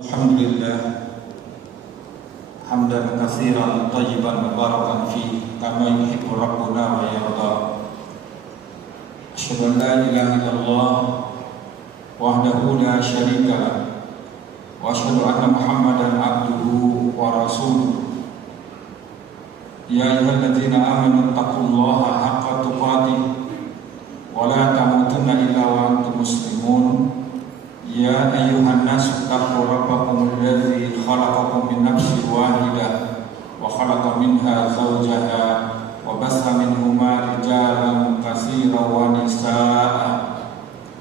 Alhamdulillah hamdan katsiran thayyiban mubarakan fi kama yuhibbu rabbuna wa yarda. Asyhadu an la ilaha illallah wahdahu la syarika lah wa asyhadu anna Muhammadan abduhu wa rasuluh. Ya ayyuhalladzina amanu taqullaha haqqa tuqatih wa la tamutunna illa wa antum muslimun. Ya ayyuhan nasu taqu rabbakum alladzi khalaqakum min nafsin wahidah wa khalaqa minha zawjaha wa bassa minhuma rijalan katsiran wa nisaa'a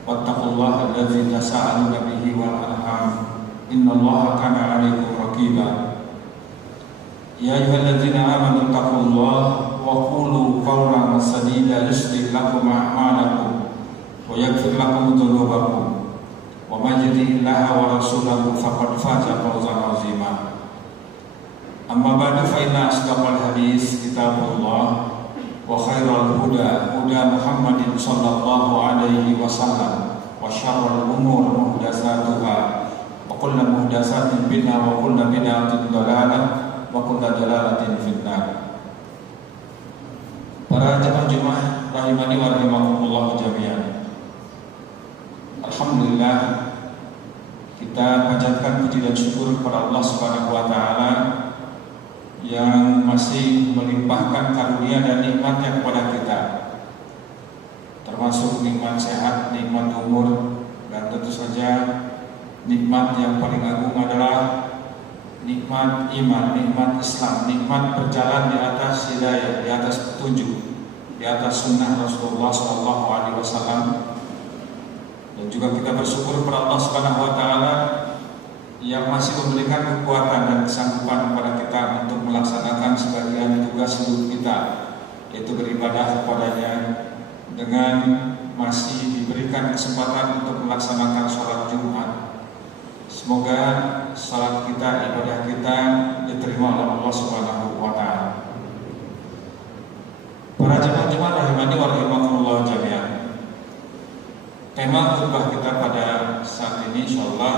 wattaqullaha alladzi tasaaluna bihi wal arham innallaha kana 'alaikum raqiba. Ya ayyuhalladzina amanu taqullaha wa qulu qawlan sadida yuslih lakum a'malakum wa yaghfir lakum dhunubakum wa man yuti'illaha wa rasulahu faqad faza fawzan 'azima. Amma ba'du fa inna asdaqal hadis kitabullah wa khairal huda Muhammadin sallallahu alaihi wasallam wa syarrul umur muhdatsatuha wa kullu muhdatsatin bid'ah wa kullu bid'atin dhalalah wa kullu dhalalatin finnar. Para jemaah rahimani wa rahimakumullah jami'an. Alhamdulillah, kita panjatkan puji dan syukur kepada Allah Subhanahu wa taala yang masih melimpahkan karunia dan nikmatnya kepada kita, termasuk nikmat sehat, nikmat umur, dan tentu saja nikmat yang paling agung adalah nikmat iman, nikmat Islam, nikmat berjalan di atas hidayah, di atas petunjuk, di atas sunnah Rasulullah SAW. Dan juga kita bersyukur kepada Allah Subhanahu wa taala yang masih memberikan kekuatan dan kesanggupan kepada kita untuk melaksanakan sebagian tugas hidup kita, yaitu beribadah kepadanya, dengan masih diberikan kesempatan untuk melaksanakan sholat Jumat. Semoga sholat kita, ibadah kita diterima oleh Allah Subhanahu wa taala. Para jemaah rahimani wa rahimakumullah jami'an. Tema khutbah kita pada saat ini insyaallah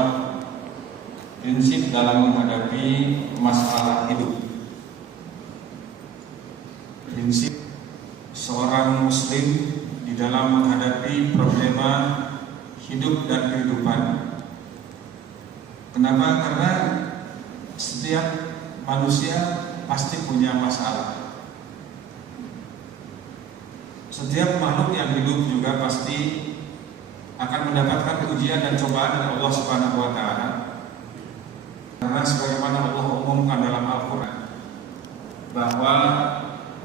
prinsip dalam menghadapi masalah hidup. Prinsip seorang muslim di dalam menghadapi problema hidup dan kehidupan. Kenapa? Karena setiap manusia pasti punya masalah. Setiap makhluk yang hidup juga pasti akan mendapatkan ujian dan cobaan dari Allah Subhanahu wa taala. Karena sebagaimana Allah umumkan dalam Al-Qur'an bahwa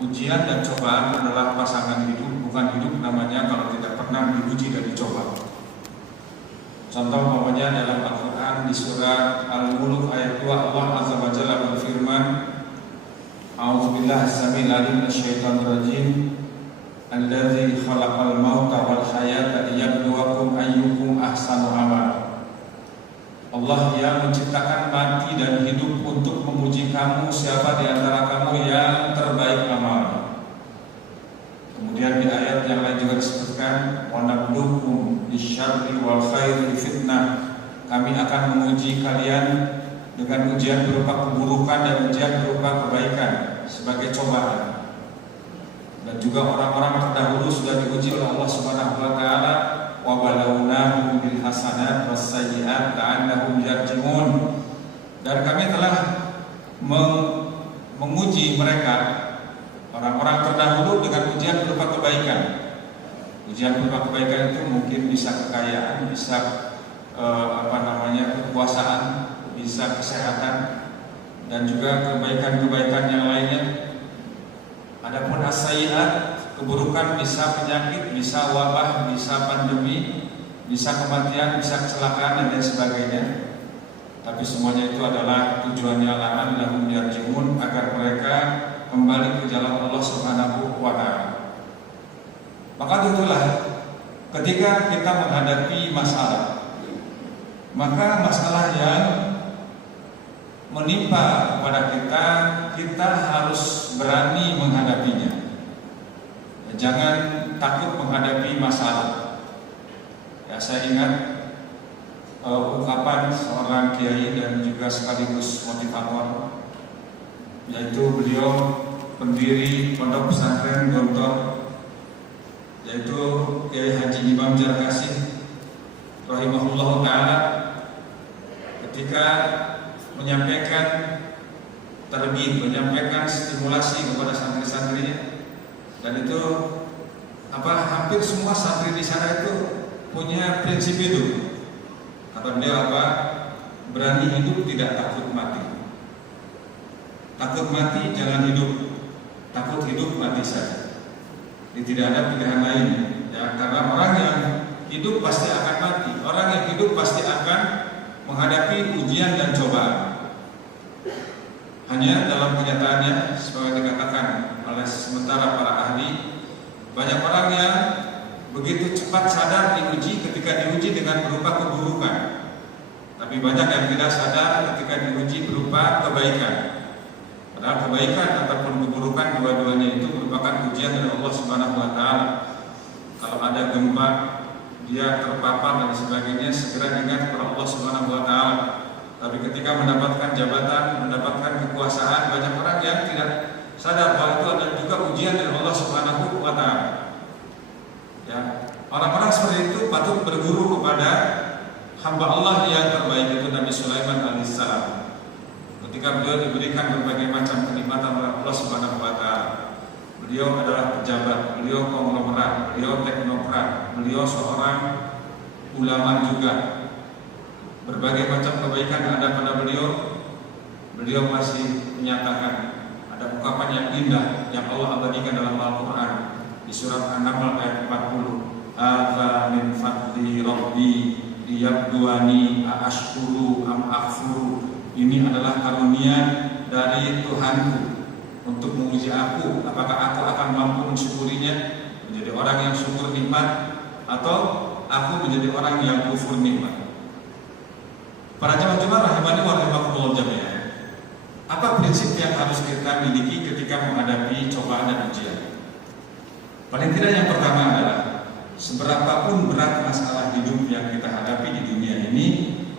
ujian dan cobaan adalah pasangan hidup, bukan hidup namanya kalau tidak pernah diuji dan dicoba. Contoh umpamanya dalam Al-Qur'an di surat Al-Mulk ayat 2 Allah Azza wa Jalla berfirman, A'udzubillahi as-sami'il 'alim minasyaitonir rajim. Alladzi khalaqal mauta wal hayata liyabluwakum ayyukum ahsanu amala. Allah yang menciptakan mati dan hidup untuk menguji kamu siapa di antara kamu yang terbaik amalnya. Kemudian di ayat yang lain juga disebutkan wa nabluukum bisyarri wal khairi fitnah. Kami akan menguji kalian dengan ujian berupa keburukan dan ujian berupa kebaikan sebagai cobaan. Dan juga orang-orang terdahulu sudah diuji oleh Allah Subhanahu wa taala, wa balawnahum bil hasanat was sayyi'at la'annahum yarji'un. Dan kami telah menguji mereka, orang-orang terdahulu, dengan ujian berupa kebaikan. Ujian berupa kebaikan itu mungkin bisa kekayaan, bisa kekuasaan, bisa kesehatan, dan juga kebaikan-kebaikan yang lainnya. Adapun as-sayyi'at, keburukan bisa penyakit, bisa wabah, bisa pandemi, bisa kematian, bisa kecelakaan dan lain sebagainya. Tapi semuanya itu adalah tujuannya la'allahum yarji'un, agar mereka kembali ke jalan Allah Subhanahu wa taala. Maka itulah ketika kita menghadapi masalah, maka masalah yang menimpa kepada kita harus berani menghadapinya. Jangan takut menghadapi masalah. Ya, saya ingat ungkapan seorang kiai dan juga sekaligus motivator, yaitu beliau pendiri Pondok Pesantren Gontor, yaitu Kiai Haji Imam Jarkasi rahimahullah ta'ala, ketika menyampaikan terlebih menyampaikan stimulasi kepada santri-santrinya, dan itu hampir semua santri di sana itu punya prinsip itu. Kata beliau berani hidup tidak takut mati. Takut mati jangan hidup, takut hidup mati saja. Jadi tidak ada pilihan lain, ya, karena orang yang hidup pasti akan mati. Orang yang hidup pasti akan menghadapi ujian dan cobaan. Hanya dalam kenyataannya, sebagai dikatakan oleh sementara para ahli, banyak orang yang begitu cepat sadar diuji ketika diuji dengan berupa keburukan, tapi banyak yang tidak sadar ketika diuji berupa kebaikan. Padahal kebaikan ataupun keburukan dua-duanya itu merupakan ujian dari Allah Subhanahu wa Ta'ala. Kalau ada gempa, dia terpapar dan sebagainya, segera ingat kepada Allah Subhanahu wa Ta'ala. Tapi ketika mendapatkan jabatan, mendapatkan kekuasaan, banyak orang yang tidak sadar bahwa itu adalah juga ujian dari Allah Subhanahu wa Ta'ala. Ya, orang-orang seperti itu patut berguru kepada hamba Allah yang terbaik, itu Nabi Sulaiman alaihissalam. Ketika beliau diberikan berbagai macam kenikmatan oleh Allah Subhanahu wa Ta'ala, beliau adalah pejabat, beliau konglomerat, beliau teknokrat, beliau seorang ulama juga. Berbagai macam kebaikan yang ada pada beliau masih menyatakan, ada ungkapan yang indah yang Allah abadikan dalam Al-Quran di surat An-Naml ayat 40. Hadza min fadli rabbi liyabluwani aashkuru am akfuru. Ini adalah karunia dari Tuhanku untuk menguji aku, apakah aku akan mampu mensyukurinya, menjadi orang yang syukur nikmat, atau aku menjadi orang yang kufur nikmat. Para jemaah rahimani wa rahimakumullah jami'an. Apa prinsip yang harus kita miliki ketika menghadapi cobaan dan ujian? Paling tidak yang pertama adalah, seberapapun berat masalah hidup yang kita hadapi di dunia ini,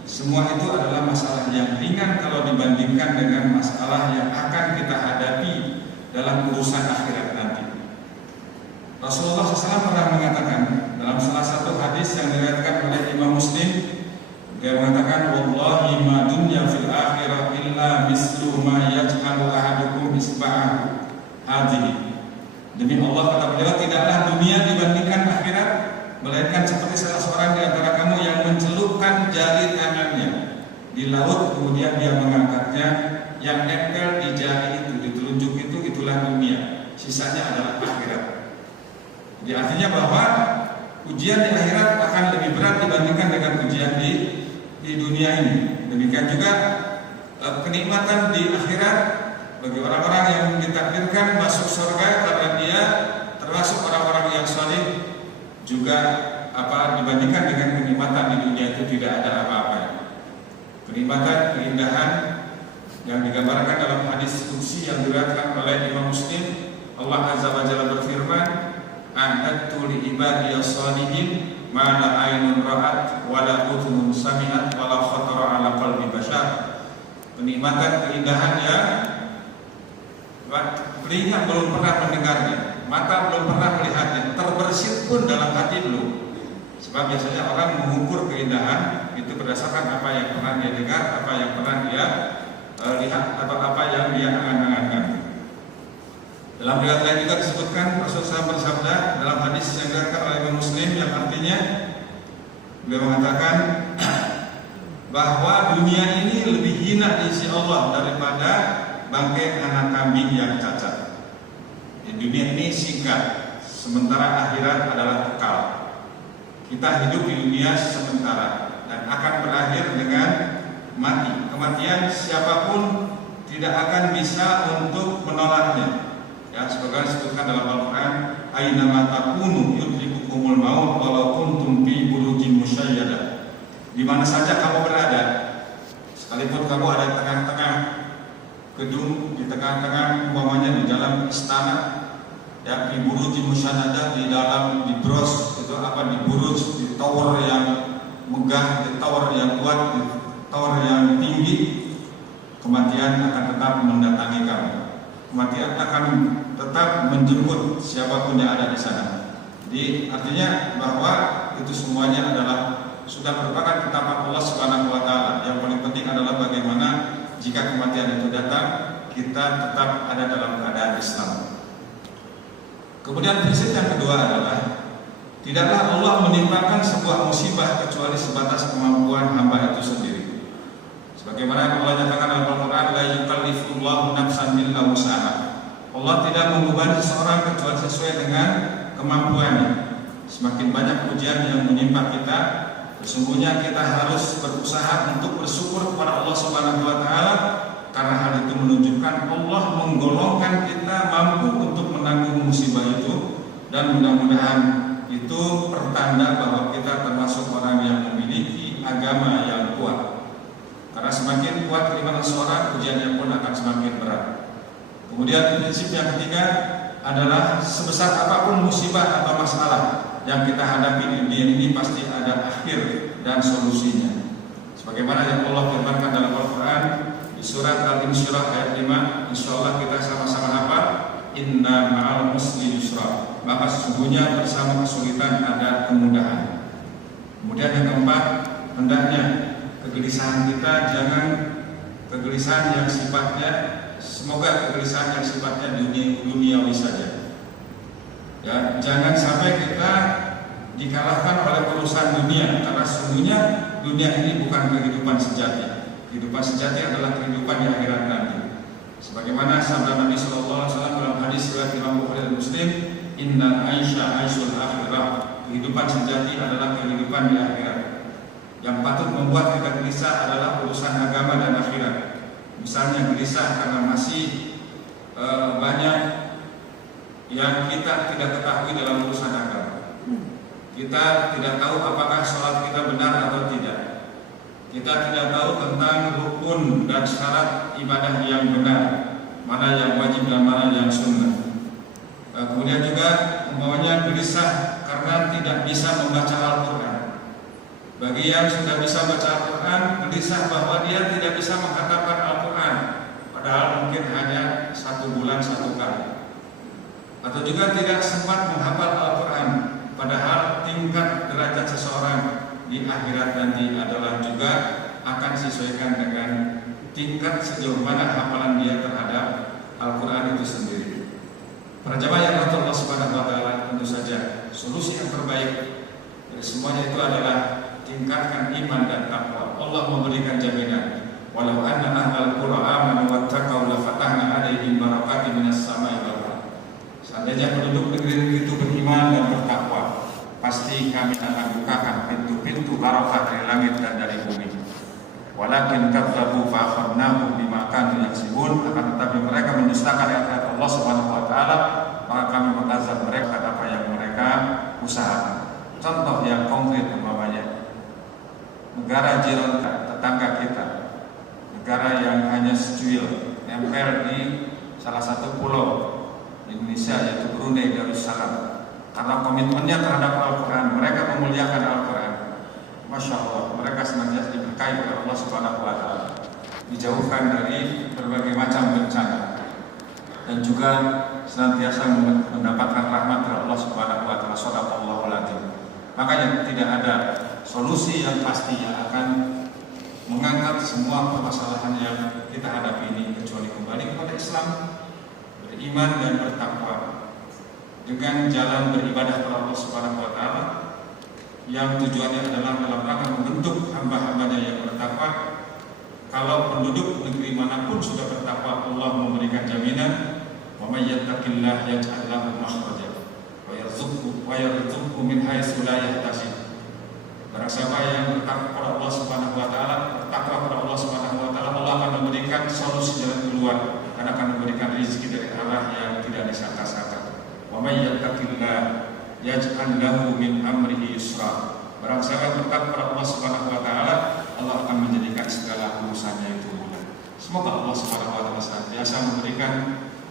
semua itu adalah masalah yang ringan kalau dibandingkan dengan masalah yang akan kita hadapi dalam urusan akhirat nanti. Rasulullah SAW pernah mengatakan dalam salah satu hadis yang diriwayatkan oleh Imam Muslim, dia mengatakan, wallahi ma dunya fil akhirah illa mislu ma yaj'alu ahadukum isba'ahu hadhihi. Demi Allah, kata beliau, tidaklah dunia dibandingkan akhirat melainkan seperti salah seorang di antara kamu yang mencelupkan jari tangannya di laut, kemudian dia mengangkatnya, yang nempel di jari itu, di telunjuk itu, itulah dunia, sisanya adalah akhirat. Jadi artinya bahwa ujian di akhirat akan lebih berat dibandingkan dengan ujian di dunia ini. Demikian juga kenikmatan di akhirat bagi orang-orang yang ditakdirkan masuk surga karena dia termasuk orang-orang yang saleh, juga dibandingkan dengan kenikmatan di dunia itu tidak ada apa-apa. Kenikmatan, keindahan yang digambarkan dalam hadis qudsi yang diriwayatkan oleh Imam Muslim, Allah Azza wa Jalla berfirman, "A'adtu li ibadiyas shalihin ma la ainun ra'at wa la udhunun sami'at wa la khatara 'ala qalbi bashar." Kenikmatan, keindahan yang telinga belum pernah mendengarnya, mata belum pernah melihatnya, terbersit pun dalam hati belum. Sebab biasanya orang mengukur keindahan itu berdasarkan apa yang pernah dia dengar, apa yang pernah dia lihat, atau apa yang dia angan-angankan. Dalam riwayat lain juga disebutkan Rasulullah bersabda dalam hadis yang diriwayatkan oleh Imam Muslim, yang artinya beliau mengatakan bahwa dunia ini lebih hina di sisi Allah daripada bangkai anak kambing yang cacat. Dunia ini singkat, sementara akhirat adalah kekal. Kita hidup di dunia sementara dan akan berakhir dengan mati. Kematian siapapun tidak akan bisa untuk menolaknya. Ya, sebagaimana disebutkan dalam Al-Quran, "Aina ma takunu yudrikukumul maut walau kuntum fi burujin musyayyadah." Di mana saja kamu berada, sekalipun kamu ada di tengah-tengah gedung, di tengah-tengah umpamanya di dalam istana, ya, di burujin musyayyadah, di dalam di bros itu di buruj, di tower yang megah di tower yang kuat, di tower yang tinggi, kematian akan tetap mendatangi kamu. Kematian akan tetap menjemput siapapun yang ada di sana. Jadi artinya bahwa itu semuanya adalah sudah merupakan ketetapan Allah Subhanahu wa taala. Yang paling penting adalah bagaimana jika kematian itu datang, kita tetap ada dalam keadaan Islam. Kemudian prinsip yang kedua adalah tidaklah Allah menimpakan sebuah musibah kecuali sebatas kemampuan hamba itu sendiri. Sebagaimana Allah nyatakan dalam Al-Quran, la yukallifullahu nafsan illa wus'aha. Allah tidak membebani seseorang kecuali sesuai dengan kemampuannya. Semakin banyak ujian yang menimpa kita, sesungguhnya kita harus berusaha untuk bersyukur kepada Allah Subhanahu wa taala, karena hal itu menunjukkan Allah menggolongkan kita mampu untuk menanggung musibah itu, dan mudah-mudahan itu pertanda bahwa kita termasuk orang yang memiliki agama yang kuat. Karena semakin kuat keimanan seorang, ujiannya pun akan semakin berat. Kemudian prinsip yang ketiga adalah sebesar apapun musibah atau masalah yang kita hadapi di dunia ini pasti ada akhir dan solusinya. Sebagaimana yang Allah firmankan dalam Al-Quran di surat Al-Insyirah ayat 5, insyaallah kita sama-sama hafal, inna ma'al musli yusra, maka sesungguhnya bersama kesulitan ada kemudahan. Kemudian yang keempat, hendaknya kegelisahan kita jangan kegelisahan yang sifatnya, semoga kegelisahan yang sifatnya duniawi saja. Ya, jangan sampai kita dikalahkan oleh urusan dunia, karena sesungguhnya dunia ini bukan kehidupan sejati. Kehidupan sejati adalah kehidupan di akhirat nanti. Sebagaimana sabda Nabi SAW dalam hadis riwayat Imam Bukhari dan Muslim, innal aisha aisyul akhirah, kehidupan sejati adalah kehidupan di akhirat. Yang patut membuat kita gelisah adalah urusan agama dan akhirat. Misalnya gelisah karena masih banyak yang kita tidak ketahui dalam urusan agama. Kita tidak tahu apakah sholat kita benar atau tidak. Kita tidak tahu tentang rukun dan syarat ibadah yang benar, mana yang wajib dan mana yang sunnah. Kemudian juga umpamanya gelisah karena tidak bisa membaca Al-Quran. Bagi yang sudah bisa baca Al-Quran, gelisah bahwa dia tidak bisa mengkhatamkan Al-Quran, padahal mungkin hanya 1 bulan 1 kali. Atau juga tidak sempat menghafal Al-Quran, padahal tingkat derajat seseorang di akhirat nanti adalah juga akan disesuaikan dengan tingkat sejauh mana hafalan dia terhadap Al-Quran itu sendiri. Para jamaah yang dirahmati Allah Subhanahu wa taala, tentu saja solusi yang terbaik dari semuanya itu adalah tingkatkan iman dan takwa. Allah memberikan jaminan, walau anna ahlal qura amanu wattaqau la fatahna 'alaihim barakatin minas sama'i wal ardh. Seandainya penduduk negeri itu beriman dan bertakwa, pasti kami akan bukakan pintu-pintu barokah dari langit dan dari bumi. Walakin kadzabu fa akhadnahum bima kanu yaksibun, akan tetapi mereka mendustakan ayat Allah Subhanahu wa taala, maka kami mengazab mereka apa yang mereka usahakan. Contoh yang konkret umpamanya negara jiran tetangga kita, negara yang hanya secuil nempel di salah satu pulau di Indonesia, yaitu Brunei Darussalam. Karena komitmennya terhadap Al-Quran, mereka memuliakan Al-Quran. Masya Allah, mereka senantiasa diberkahi oleh Allah Subhanahu wa taala, dijauhkan dari berbagai macam bencana, dan juga senantiasa mendapatkan rahmat dari Allah Subhanahu wa taala. Shadaqallahul adzim. Makanya tidak ada solusi yang pasti yang akan mengangkat semua permasalahan yang kita hadapi ini kecuali kembali kepada Islam, beriman dan bertakwa dengan jalan beribadah kepada Allah Subhanahu wa taala yang tujuannya adalah dalam rangka membentuk hamba-hambanya yang bertakwa. Kalau penduduk negeri manapun sudah bertakwa, Allah memberikan jaminan, wa may yattaqillah yaj'al lahu makhraja wa yarzuqhu min haitsu la yahtasib. Barang siapa yang bertakwa kepada Allah Subhanahu wa taala, bertakwa kepada Allah Subhanahu wa taala, Allah akan memberikan solusi jalan keluar dan akan memberikan rezeki dari arah yang tidak disangka-sangka. Wa may yattaqillah yaj'al lahu min amrihi yusra. Barang siapa yang bertakwa kepada Allah Subhanahu wa taala, Allah akan menjadikan segala urusannya itu mudah. Semoga Allah Subhanahu wa taala senantiasa memberikan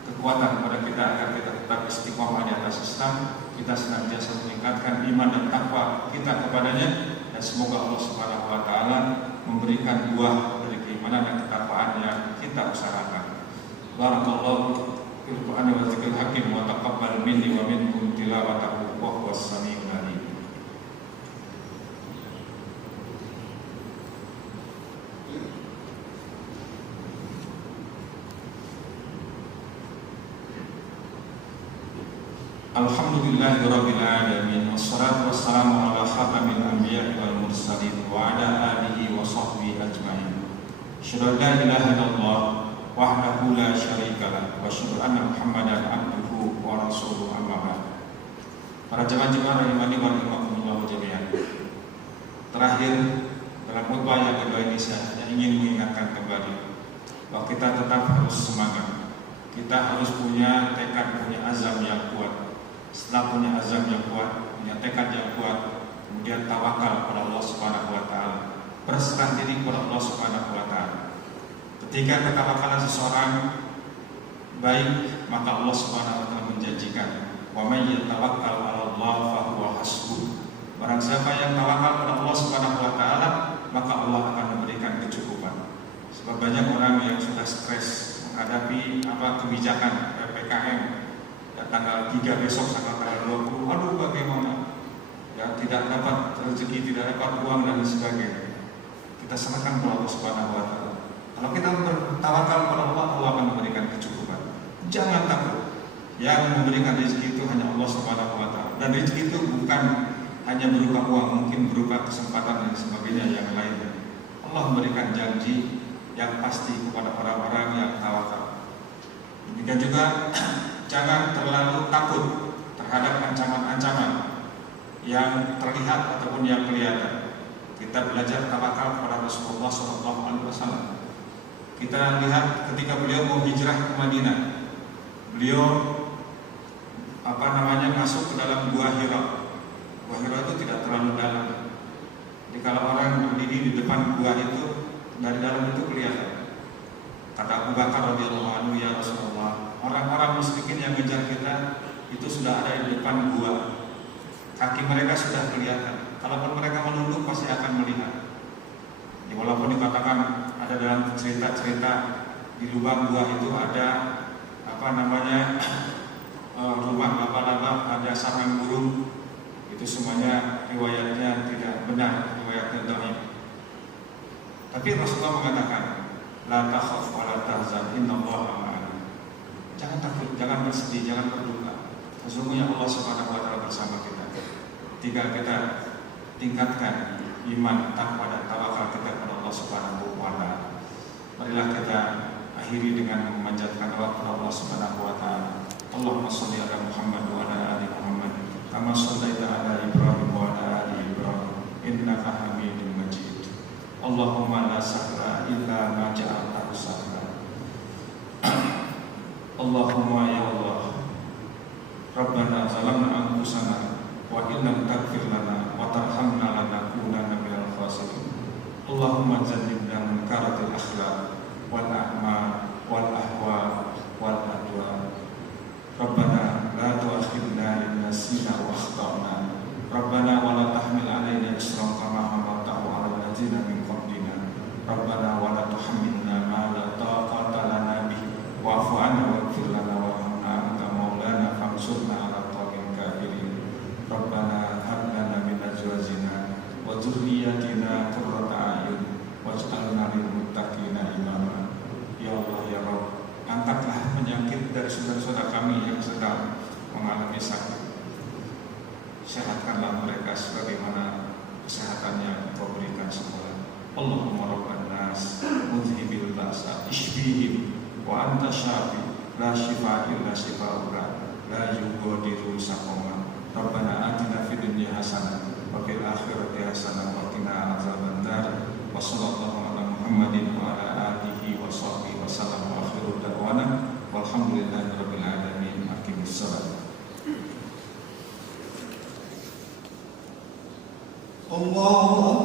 kekuatan kepada kita agar kita tetap istiqomah di atas Islam, kita senantiasa meningkatkan iman dan takwa kita kepadanya, dan semoga Allah Subhanahu wa taala memberikan buah dari keimanan dan ketakwaan yang kita usahakan. Barakallahu fil Qur'ani wa dzikril hakim wa taqabbal minni wa minkum tilawatahu wa huwas samiul alim. Alhamdulillahirabbil alamin wassalatu wassalamu ala khatamil anbiya'i wal mursalin wa ala alihi wa sahbihi ajmain. Asyhadu an la ilaha illallah wahdahu la syarikalah wa asyhadu anna Muhammadan abduhu wa rasuluhu amma ba'd. Para jemaah-jemaah rahimani wa rahimakumullah jami'an. Terakhir dalam khutbah yang kedua ini saya ingin mengingatkan kembali bahwa kita tetap harus semangat. Kita harus punya tekad, punya azam yang kuat. Setelah punya azam yang kuat, punya tekad yang kuat, kemudian tawakal kepada Allah Subhanahu wa taala, berserah diri kepada Allah Subhanahu wa taala. Ketika ketawakalan seseorang baik, maka Allah Subhanahu wa taala menjanjikan, "Wa may yatawakkal 'ala Allah fa huwa hasbuh." Barang siapa yang tawakal kepada Allah Subhanahu wa taala, maka Allah akan memberikan kecukupan. Sebab banyak orang yang sudah stres menghadapi kebijakan PPKM. Tanggal 3 besok sampai tanggal 20, aduh bagaimana ya, tidak dapat rezeki, tidak dapat uang dan sebagainya. Kita serahkan kepada Allah Subhanahu wa taala. Kalau kita bertawakal kepada Allah, Allah akan memberikan kecukupan. Jangan takut. Yang memberikan rezeki itu hanya Allah Subhanahu wa taala. Dan rezeki itu bukan hanya berupa uang, mungkin berupa kesempatan dan sebagainya yang lainnya. Allah memberikan janji yang pasti kepada orang-orang yang tawakal. Demikian juga jangan terlalu takut terhadap ancaman-ancaman yang terlihat ataupun yang kelihatan. Kita belajar tawakal kepada Rasulullah SAW. Kita lihat ketika beliau mau hijrah ke Madinah, beliau masuk ke dalam gua Hira. Gua Hira itu tidak terlalu dalam. Jadi kalau orang berdiri di depan gua itu, dari dalam itu kelihatan. Kata Abu Bakar radhiyallahu anhu, ya Rasulullah, orang-orang musyrikin yang mengejar kita itu sudah ada di depan gua. Kaki mereka sudah kelihatan. Kalaupun mereka menunduk pasti akan melihat. Ya, walaupun dikatakan ada dalam cerita-cerita di lubang gua itu ada rumah laba-laba, ada sarang burung. Itu semuanya riwayatnya tidak benar, riwayatnya dhaif. Tapi Rasulullah mengatakan, la takhaf wa la tahzan, innallaha ma'ana. Jangan takut, jangan bersedih, jangan berduka. Sesungguhnya Allah Subhanahu wa taala bersama kita. Tinggal kita tingkatkan iman, takwa dan tawakal kita kepada Allah Subhanahu wa taala. Marilah kita akhiri dengan memanjatkan doa kepada Allah Subhanahu wa taala. Allahumma shalli ala Muhammad wa ala ali Muhammad kama shallaita ala Ibrahim wa ala ali Ibrahim innaka Hamidum Majid. Allahumma la sahla illa ma ja'altahu sahla. Allahumma ya Allah, Rabbana zalamna anfusana wa illam taghfir lana wa tarhamna lanakunanna minal khasirin. Allahumma jannibna munkaratil akhlaq wal a'mal wal ahwa wal adwa. Rabbana la tu'akhidna in nasina wa akhtana. Rabbana wa la tahmil 'alaina isran kama hamaltahu 'alal ladzina min qablina. Rabbana wa la tuhammilna ma la taqata lana bihi wa'fu 'anna waghfir lana warhamna anta maulana fansurna 'alal qawmil kafirin. Rabbana hab lana min azwajina wa dzurriyyatina qurrata a'yun waj'alna lil muttaqina imama. Ya Allah ya Rabb, angkatlah penyakit dari saudara-saudara kami yang sedang mengalami sakit. Sehatkanlah mereka sebagaimana kesehatan yang Engkau berikan semula. Allahumma rabban nas mudhibil ba'sa ishbihim wa anta syafi la shifaa illa shifauka la yughadiru saqama. Rabbana atina fid dunya hasanah wa fil akhirati hasanah wa qina azabannar. Wa sallallahu ala Muhammadin wa ala alihi wa sahbihi wa sallam wa akhiru da'wana walhamdulillahi rabbil alamin. Aqimis salat. Allah